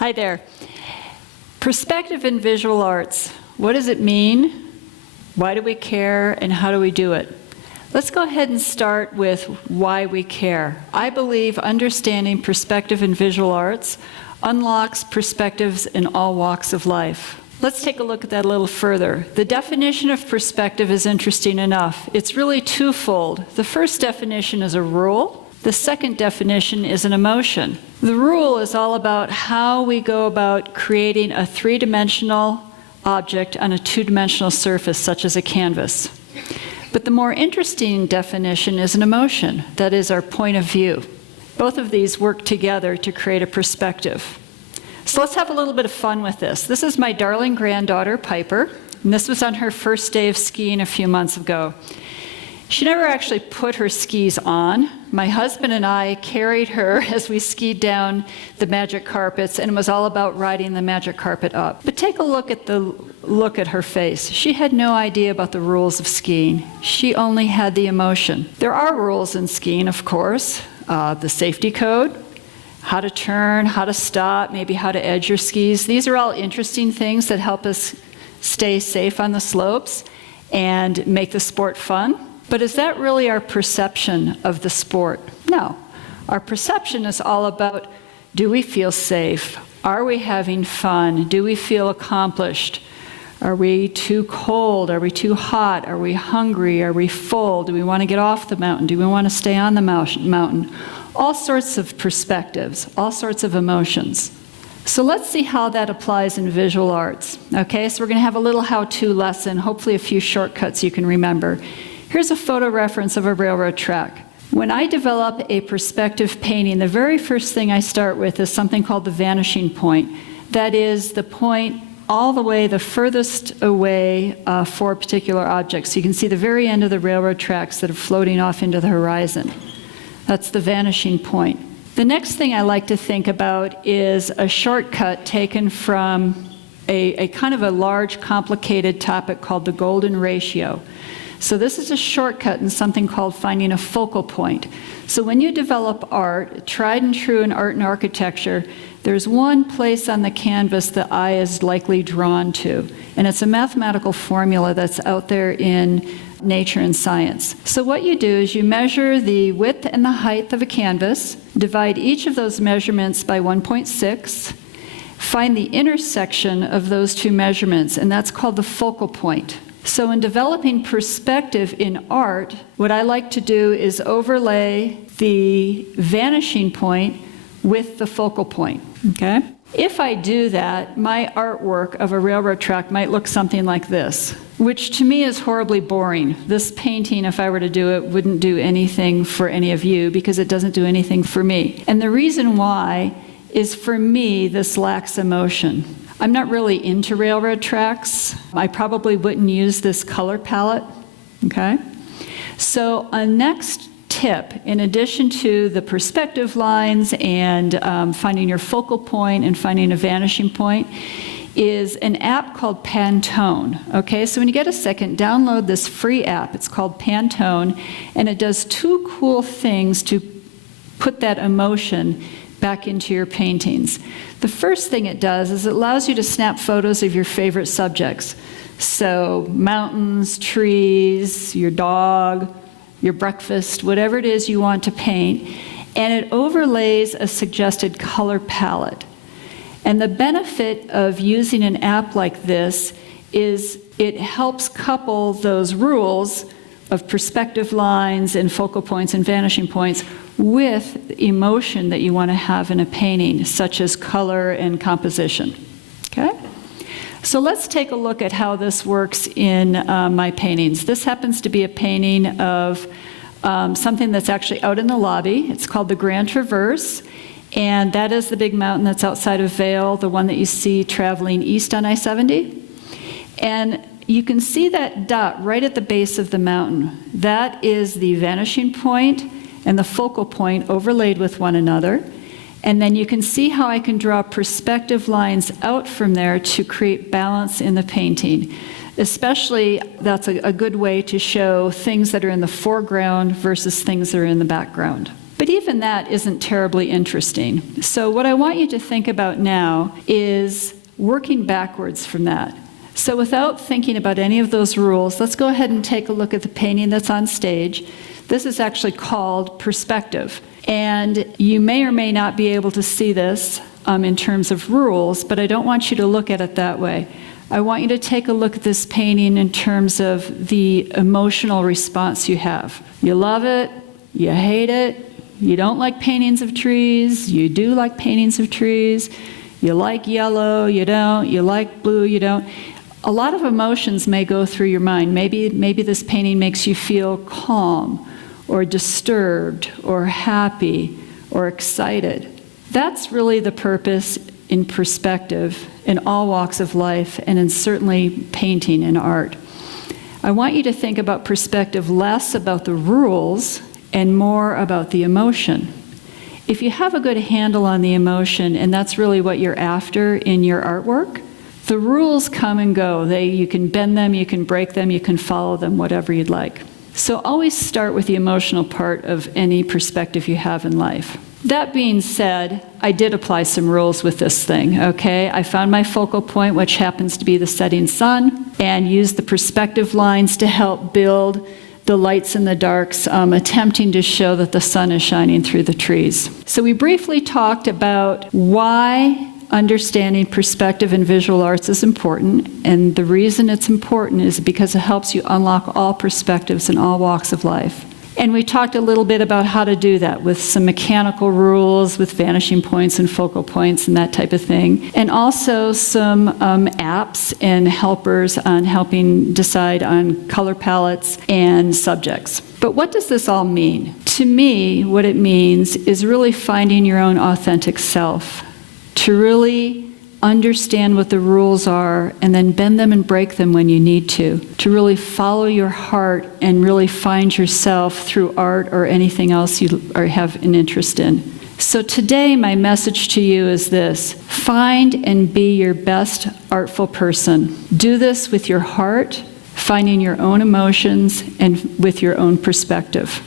Hi there. Perspective in visual arts. What does it mean? Why do we care? And how do we do it? Let's go ahead and start with why we care. I believe understanding perspective in visual arts unlocks perspectives in all walks of life. Let's take a look at that a little further. The definition of perspective is interesting enough. It's really twofold. The first definition is a rule. The second definition is an emotion. The rule is all about how we go about creating a three-dimensional object on a two-dimensional surface, such as a canvas. But the more interesting definition is an emotion, that is our point of view. Both of these work together to create a perspective. So let's have a little bit of fun with this. This is my darling granddaughter, Piper, and this was on her first day of skiing a few months ago. She never actually put her skis on. My husband and I carried her as we skied down the magic carpets, and it was all about riding the magic carpet up. But take a look at her face. She had no idea about the rules of skiing. She only had the emotion. There are rules in skiing, of course. The safety code, how to turn, how to stop, maybe how to edge your skis. These are all interesting things that help us stay safe on the slopes and make the sport fun. But is that really our perception of the sport? No. Our perception is all about, do we feel safe? Are we having fun? Do we feel accomplished? Are we too cold? Are we too hot? Are we hungry? Are we full? Do we want to get off the mountain? Do we want to stay on the mountain? All sorts of perspectives, all sorts of emotions. So let's see how that applies in visual arts. Okay, so we're going to have a little how-to lesson, hopefully a few shortcuts you can remember. Here's a photo reference of a railroad track. When I develop a perspective painting, the very first thing I start with is something called the vanishing point. That is the point all the way, the furthest away for a particular object. So you can see the very end of the railroad tracks that are floating off into the horizon. That's the vanishing point. The next thing I like to think about is a shortcut taken from a kind of a large, complicated topic called the golden ratio. So this is a shortcut in something called finding a focal point. So when you develop art, tried and true in art and architecture, there's one place on the canvas the eye is likely drawn to. And it's a mathematical formula that's out there in nature and science. So what you do is you measure the width and the height of a canvas, divide each of those measurements by 1.6, find the intersection of those two measurements, and that's called the focal point. So in developing perspective in art, what I like to do is overlay the vanishing point with the focal point, okay? If I do that, my artwork of a railroad track might look something like this, which to me is horribly boring. This painting, if I were to do it, wouldn't do anything for any of you because it doesn't do anything for me. And the reason why is, for me, this lacks emotion. I'm not really into railroad tracks. I probably wouldn't use this color palette, okay? So a next tip, in addition to the perspective lines and finding your focal point and finding a vanishing point, is an app called Pantone, okay? So when you get a second, download this free app. It's called Pantone, and it does two cool things to put that emotion back into your paintings. The first thing it does is it allows you to snap photos of your favorite subjects. So mountains, trees, your dog, your breakfast, whatever it is you want to paint, and it overlays a suggested color palette. And the benefit of using an app like this is it helps couple those rules of perspective lines and focal points and vanishing points with emotion that you want to have in a painting, such as color and composition. Okay? So let's take a look at how this works in my paintings. This happens to be a painting of something that's actually out in the lobby. It's called the Grand Traverse, and that is the big mountain that's outside of Vail, the one that you see traveling east on I-70. And you can see that dot right at the base of the mountain. That is the vanishing point and the focal point overlaid with one another. And then you can see how I can draw perspective lines out from there to create balance in the painting. Especially, that's a good way to show things that are in the foreground versus things that are in the background. But even that isn't terribly interesting. So what I want you to think about now is working backwards from that. So without thinking about any of those rules, let's go ahead and take a look at the painting that's on stage. This is actually called Perspective. And you may or may not be able to see this in terms of rules, but I don't want you to look at it that way. I want you to take a look at this painting in terms of the emotional response you have. You love it, you hate it, you don't like paintings of trees, you do like paintings of trees, you like yellow, you don't, you like blue, you don't. A lot of emotions may go through your mind. Maybe this painting makes you feel calm or disturbed or happy or excited. That's really the purpose in perspective in all walks of life and in certainly painting and art. I want you to think about perspective less about the rules and more about the emotion. If you have a good handle on the emotion, and that's really what you're after in your artwork, the rules come and go. You can bend them, you can break them, you can follow them, whatever you'd like. So always start with the emotional part of any perspective you have in life. That being said, I did apply some rules with this thing, okay? I found my focal point, which happens to be the setting sun, and used the perspective lines to help build the lights and the darks, attempting to show that the sun is shining through the trees. So we briefly talked about why understanding perspective in visual arts is important, and the reason it's important is because it helps you unlock all perspectives in all walks of life. And we talked a little bit about how to do that with some mechanical rules, with vanishing points and focal points and that type of thing. And also some apps and helpers on helping decide on color palettes and subjects. But what does this all mean? To me, what it means is really finding your own authentic self, to really understand what the rules are and then bend them and break them when you need to really follow your heart and really find yourself through art or anything else you have an interest in. So today my message to you is this: find and be your best artful person. Do this with your heart, finding your own emotions and with your own perspective.